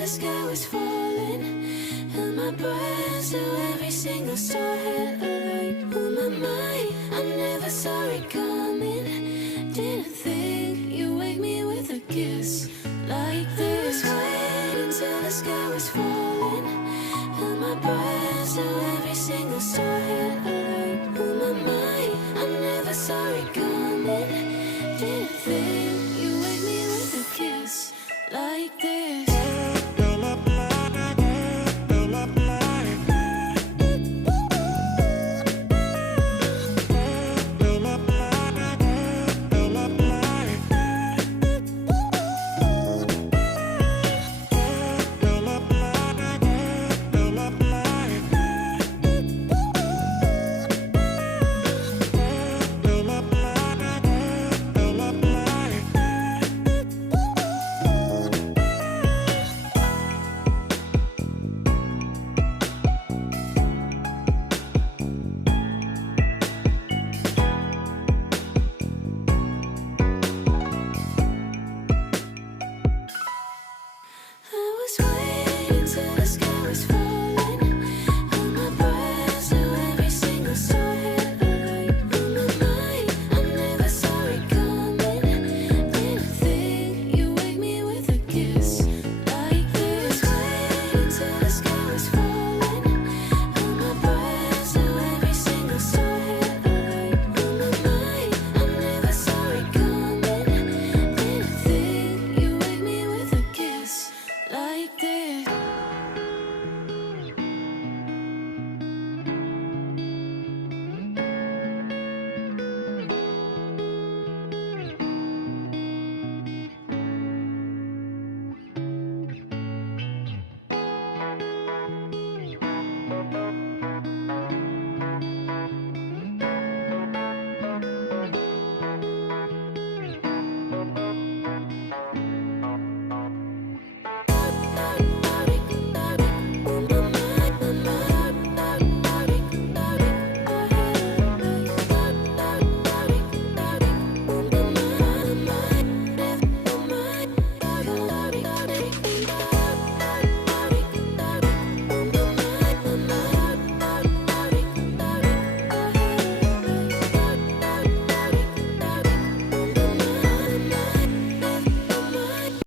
the sky was falling. Held my breath till every single star had a light. On my mind, I never saw it coming. Didn't think you'd wake me with a kiss like this. Wait until the sky was falling. Held my breath till every single star had a light. On my mind, I never saw it coming.